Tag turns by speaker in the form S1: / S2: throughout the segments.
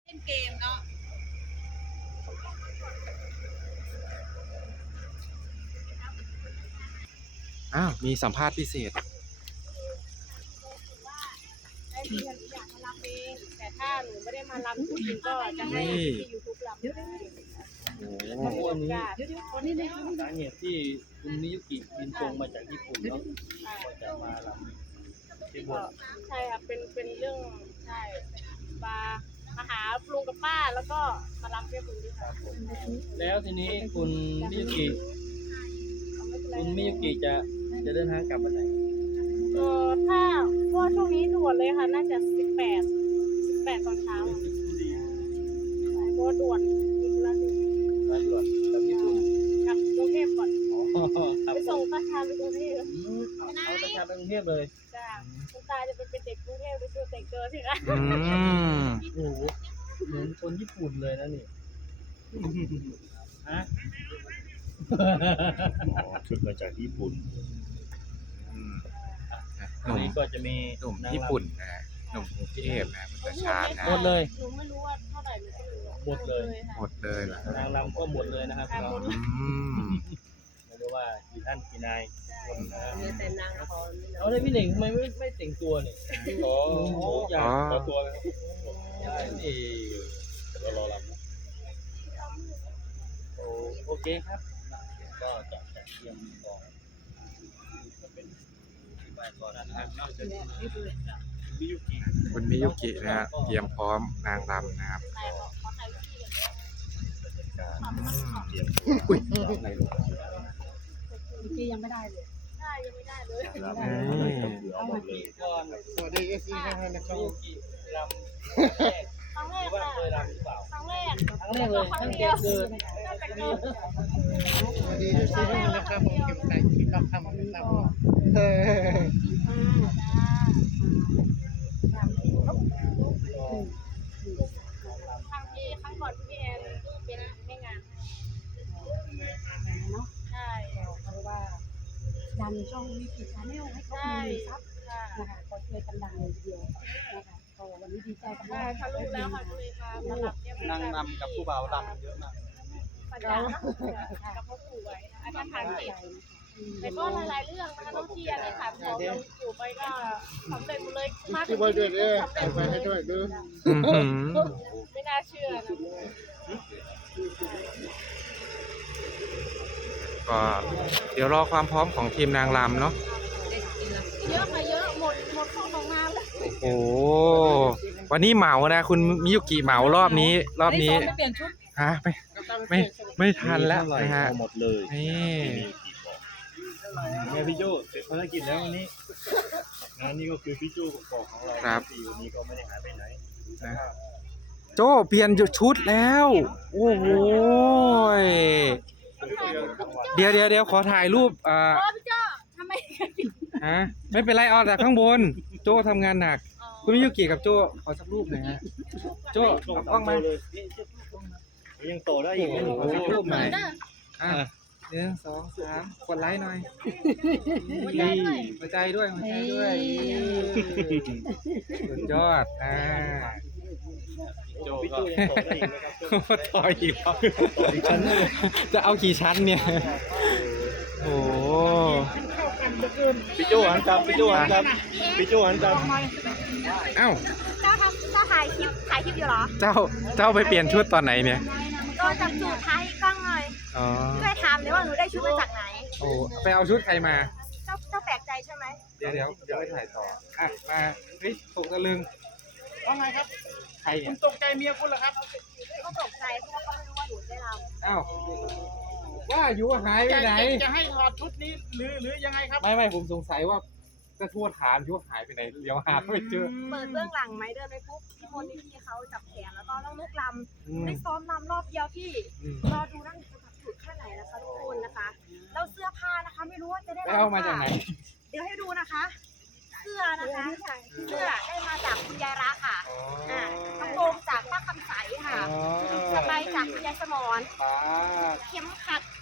S1: ล่นเกมเนาะ
S2: อ้าวมีสัมภาษณ์พิเศษ
S1: ได้ที่หนูอยากมารับเองแต่ถ้าหนูไม่ได้มารับจริงๆก็จะให้ที่ยูทูบรับได้
S2: โอ้โห
S3: วันนี้
S1: วันนี้
S3: สาเหตุที่คุณมิยุกิบินตรงมาจากญี่ปุ่นเนาะก็จะมาลำที่บน
S1: ใช่ครับเป็นเรื่องใช่มาหาลุงกับป้าแล้วก็มารับเรียบร้อยด้วยค่ะ
S3: แล้วทีนี้คุณมิยุกิจะเดินทางกลับวันไหน
S1: ถ้าเพราะว่าช่วงนี้ด่วนเลยค่ะน่าจะ18ตอนเช้าใช่เพราะว่าด่วนมีธุระด่วน
S3: มาด่วนกลับญี่ปุ่น
S1: กลับกรุงเทพก่อน
S3: อ๋อครับ
S1: ไปส่งตาชาญไปกรุงเทพ
S3: เอาประชาไปกรุงเทพเลย
S1: จ้าคุณตาจะเป็นเด็กกรุงเทพไปช่วยแต่งตัวสิคะ
S2: อืม
S3: โอ้โหเหมือนคนญี่ปุ่นเลยนะนี่ฮะ
S4: อ๋อชุดมาจากญี่ปุ่น
S2: ห
S3: วัน
S2: นุ่ม
S3: นี้ก็จะมี
S2: หนุ่ม
S3: นางรำ
S2: ญี่ปุ่นนะฮะหนุ่มกรุงเทพนะคุณตาชาญนะ
S3: หมดเลย
S1: หนูไม่รู้ว่าเท่าไหร่หนูก็ไม่รู้
S3: หมดเลย
S1: ค่ะ
S2: หมดเลยเหรอน
S3: างรำก็หมดเลยนะครับ
S2: อืม
S3: ไม่รู้ว่ากี่ท่านกี่นายคนนะครับ
S1: มีแต่นางพร
S3: เอาเลยพี่หนึ่งทำไมไม่แต่งตัวเนี่ยขออยากขอตัวไหมครับได้นี่เดี๋ยวรอรำนะโอเคครับ ก็จะเตรียมของก็เป็นที่บ้านก่อนนะครับนอกจากนี้มิยุกิ
S2: คุณมิยุกินะฮะเตรียมพร้อมนางรำนะครับ
S1: แต่ขอถ่ายรูปที่กัน
S4: เตรียม
S2: อุ้ย
S3: อะไรลูก
S1: ที่ยังไม่ได้เลยใช่ยังไม่ได้เลย
S4: รับ
S2: เอ้ย
S4: เอาหมดเลย
S3: ก่อน
S4: สวัสดีเอซีท่านนะครับ
S3: มิยุกิรำแรก
S1: ครั้งแร
S3: หรื
S1: ก
S3: อว่า
S1: ค่ะ
S3: เคยรำหรือเปล่า
S1: ครั้งแรก
S3: ครั้งแรกเลยตั้งแต่เกิด
S1: ตั้งแต่เกิด
S4: สวัสดีเอซีท่านนะครับผมเก็บใจคลิปรับทำนะครับเฮ้ย
S1: ครั้งที่ครั้งก่อนที่พี่แอนเป็นแม่งานใช่
S5: เพราะว่าดันช่องวิกิชาแนลให้เขา
S1: ใช่
S5: มีซับ
S1: ค่ะ
S5: นะคะก็ช่วยกันดังเลยทีเดียวนะคะก็วันนี้ดีใจกับ
S1: ใช่ทะลุแล้วค่ะก็เลยมารับเรียบร้อย
S3: นั่งรำกับผู้บ่าวรำเยอะมาก
S1: ปัญญากับพ่อปู่ไว้นะอาจารย์ฐานจิตแต่ก็หลายๆเรื่องนะคะต้องเชียร์เลยค่ะพอลงปู่ไปก็สำเร็จหมดเลยมาก
S4: ที่บอยด้วยเนี่ย
S1: สำเร็จ
S4: ไปให้ด้วยดู
S2: อื้อหือ
S1: ไม่น่าเชื่อนะ
S2: ก็เดี๋ยวรอความพร้อมของทีมนางรำเนาะ
S1: เยอะค่ะเยอะหมดของงานเลย
S2: โอ้โหวันนี้เหมานะคุณมิยุกิเหมารอบนี้
S5: ไม่เปลี่ยนชุด
S2: ฮะไม่ทันแล้วนะฮะ
S4: หมดเลย
S2: นี่
S4: เนี่ยพี่โจเสร็จภารกิจแล้ววันนี้งานนี้ก็คือพี่โจบอกของเราที่วันนี้ก็ไม่ได้หายไปไหน
S2: นะโจ้เปลี่ยนชุดแล้ว โอ้โหยเดี๋ยวขอถ่ายรูป
S1: พี่เจ้าทำไม
S2: ฮะไม่เป็นไรเอาแต่ข้างบน โจ้ทำงานหนัก คุณมิยุกิกับโจ้ขอสักรูปหน่อยฮะโจ้เอากล้องมา
S4: เลยยังโตได้อีกไหม
S2: ขอสักรูปหน่อยอ่ะ1 2 3กดไลค์หน่อยหัวใจด้วยสุดยอด
S3: โจ
S4: พี่
S3: ก็
S4: โจยังโตได้อีกไหมครับ
S2: ต่ออีกครับจะเอากี่ชั้นเนี่ย โอ้โห
S4: พี่โจหันกลับพี่โจหันกลับพี่โจหันกลับ
S2: เอ้า
S1: เจ้าถ่ายคลิปอยู่เหรอ
S2: เจ้าไปเปลี่ยนชุดตอนไหนเนี่ย
S1: ก็จับจูดท้ายกล้องหน่อย
S2: อ๋อ
S1: ช่วยถามเลยว่าหนูได้ชุดมาจากไหน
S2: โอ้ไปเอาชุดใครมา
S1: เจ้าแปลกใจใช่ไหม
S2: เดี๋ยวไปถ่ายต่ออ่ะมาเฮ้ยตกตะลึง
S4: ว่าไงครับ
S2: ใครเนี่ย
S4: ตกใจเมียคุณเหรอครับ
S1: ก็ตกใจเพราะว่าเขาไม่รู้ว่าหนูได้รำ
S2: เอ้าว่าอยู่หายไปไหน
S4: จะให้ถอดชุดนี้หรือยังไงครับ
S2: ไม่ผมสงสัยว่าจะทั่วถามชุดหายไปไหนเดี๋ยวหาไม่เจอ
S1: เปิดเบื้องหลังไหมเดินไปปุ๊บพี่มนต์พี่เขาจับแขนแล้วก็ต้องลุกล
S2: อื
S1: ำ
S2: ม
S1: ได้ซ้อมลำรอบเดียวที่
S2: อืม
S1: รอดูนั่งจะจับจุดแค่ไหนนะคะทุกคนนะคะแล้วเสื้อผ้านะคะไม่รู้ว่าจะได้
S2: ไปเอามาจากไหน
S1: เดี๋ยวให้ดูนะคะ เสื้อนะคะเสื้อได้มาจากคุณยายรักค่ะ
S2: อ๋อ
S1: กระโปรงจากป้าคำใสค่ะ
S2: อ๋อ
S1: สบายจากคุณยายสมร
S2: ป้า
S1: เข็มขัด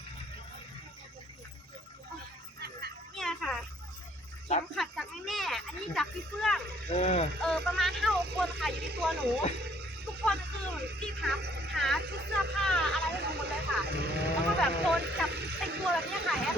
S1: เนี่ยค่ะเข็มขัดจากแม่ๆอันนี้จากพี่เฟื่อง
S2: เออ
S1: ประมาณ5-6 คนค่ะอยู่ในตัวหนู ทุกคนคือเหมือน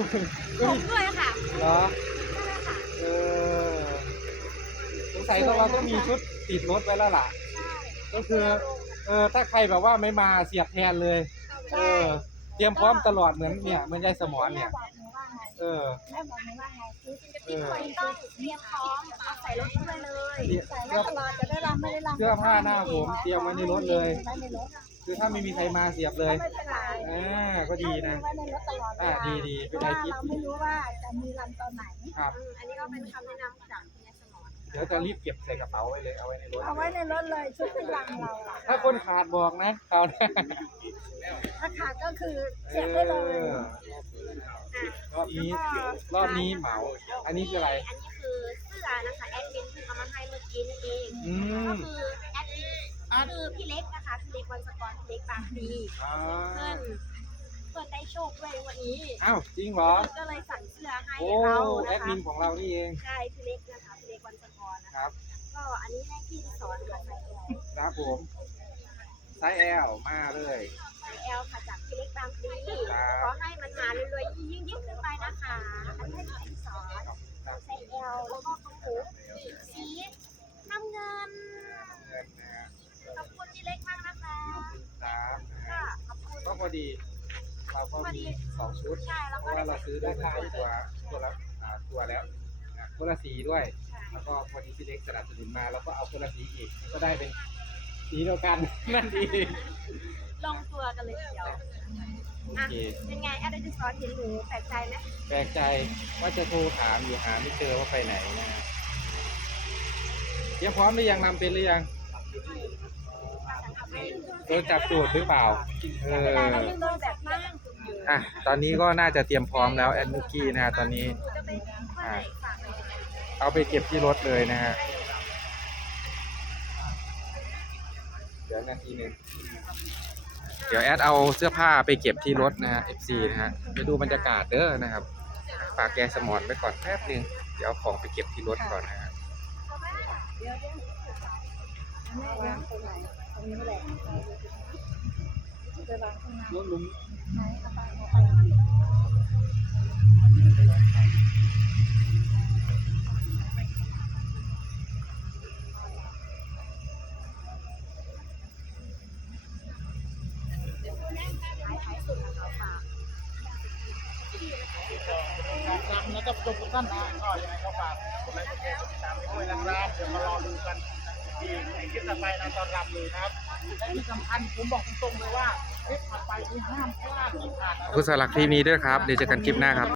S1: ผมด้วยค่ะ
S2: เหรอ
S1: ใช่ค่ะ
S2: เออสงสัยเราต้องมีชุดติดรถไว้แล้วล่ะ
S1: ใช่
S2: ก็คือถ้าใครแบบว่าไม่มาเสียบแทนเลยเตรียมพร้อมตลอดเหมือนยายสมรเนี่ย
S5: บอกหนูว่าไง แม่บอกหนูว่าไงคือ
S1: จะติดคนต้องเตรียมพร้อมเอาใส่รถด้วยเลย
S5: ใส่ไว้ตลอดจะได้รำไม่ได้รำ
S2: เสื้อผ้าหน้าผมเตรียมไว้ในรถเลย
S5: ไว้ในรถ
S2: คือถ้าไม่มีใครมาเสียบเลย
S5: ไม่เป็นไร
S2: ก็ดีนะ
S5: ไว้ในรถตลอดเวลา
S2: ดีๆ
S5: เพ
S2: เป็น
S5: ราะ
S2: ไอ
S5: ว่า
S2: คิด
S5: เราไม่รู้ว่าจะมีรำตอนไหน
S2: ครับ
S1: อันนี้ก็เป็นคำแนะนำจากคุณยายสมร
S2: เดี๋ยวจะรีบเก็บใส่กระเป๋าไว้เลยเอาไว้ในรถ
S5: เอาไว้ในรถเลยชุดเป็นรำเราอะ
S2: ถ้าคนขาดบอกนะเขาวหน้า
S5: ถ้าขาดก็คือเสียบได้เลย
S2: รอบนี้เหมา อันนี้คืออะไร
S1: อันนี้คือเสื้อนะคะแอดมินเพิ่งเอามาให้เมื่อกี้นี่เอง
S2: อืม
S1: ก็คือแอดมินคือพี่เล็กนะคะพี่เล็กวันสกรพี่เล็กบางพลี
S2: อ่า
S1: เพื่อนได้โชคด้วยวันนี้
S2: อ้าวจริงเหรอ
S1: ก็เลยสั่งเสื้อให้
S2: โอ้
S1: เรา
S2: แอ
S1: นะ
S2: ด
S1: คะ
S2: มินของเรานี่เอง
S1: ใช่พี่เล็กนะคะพี่เล็กวันสกรนะ
S2: ค
S1: คะ
S2: รับ
S1: ก็อันนี้ให้พี่สอนค่ะใส่แอล
S2: ครับผมไซส์ L มาเลย
S1: ใส่แอลค่ะจากพี่เล็กบางพลี
S2: ครับ
S1: ขอให้มันมารวยๆยิ่งขึ้นไปนะคะอันนี้ให้พี่สอนใส่แอลแล้วก็ตรงหูสีน้ำเงิน
S2: เงินนะฮะ
S1: ขอบคุณพี่เล็กมากนะคะ
S2: ครับนะฮะ
S1: ค่ะขอบคุณ
S2: ก็พอดี เราก็มี2ชุด
S1: ใช่แล้ว
S2: เพ
S1: ก็
S2: ราะ
S1: ได้
S2: ว่าเราซื้อด้วยกันตัวละตัวแล้วนะคนละสีด้วย แล้วก็พอดีพี่เล็กสนับสนุนมาแล้วก็เอาคนละสีอีก ก็ได้เป็นสีเดียวกัน นั่นดี
S1: ลงตัวกันเลยทีเดียว
S2: โอ
S1: อ่ะ
S2: เค
S1: เป็นไงแอดดิสอนเห็นหนูแปลกใจไหม
S2: แปลกใจว่าจะโทรถามอยู่หาไม่เจอว่าไปไหนนะฮะเตรียมพร้อมหรือยังนำเป็นหรือยังโดนจับตูดหรือเปล่า
S1: เวลาเราเล่นโดนแบบนั่ง
S2: อ่ะตอนนี้ก็น่าจะเตรียมพร้อมแล้วแอนนุกี้นะฮะตอนนี้
S1: หนูจะไปเมื่อไหร่ฝากหน่อย
S2: เอาไปเก็บที่รถเลยนะฮะเดี๋ยวนาทีหนึ่งเดี๋ยวแอดเอาเสื้อผ้าไปเก็บที่รถนะฮะ FC นะฮะไปดูบรรยากาศเด้อนะครับฝากแกสมอนไว้ก่อนแป๊บนึงเดี๋ยวเอาของไปเก็บที่รถก่อนนะฮะ
S5: แม่วางตรงไหนตรงนี้แหละจะวางตรงนั้น
S2: รถลุง
S5: ไหนเอาไปเอาไป
S4: การรำนะครับจบทุกท่านนะก็ยังไงก็ฝากกดไลค์กดแชร์กดติดตามไปด้วยนะครับเดี๋ยวมารอดูกันที่ในคลิปต่อไปนะตอนรำเลยนะครับและที่สำคัญผมบอกตรงๆเลยว่าคลิปถัดไปที่ห้ามพลาดเด็ดขาด
S2: ขอบคุณสำหรับคลิปนี้ด้วยครับเดี๋ยวเจอกันคลิปหน้าครับ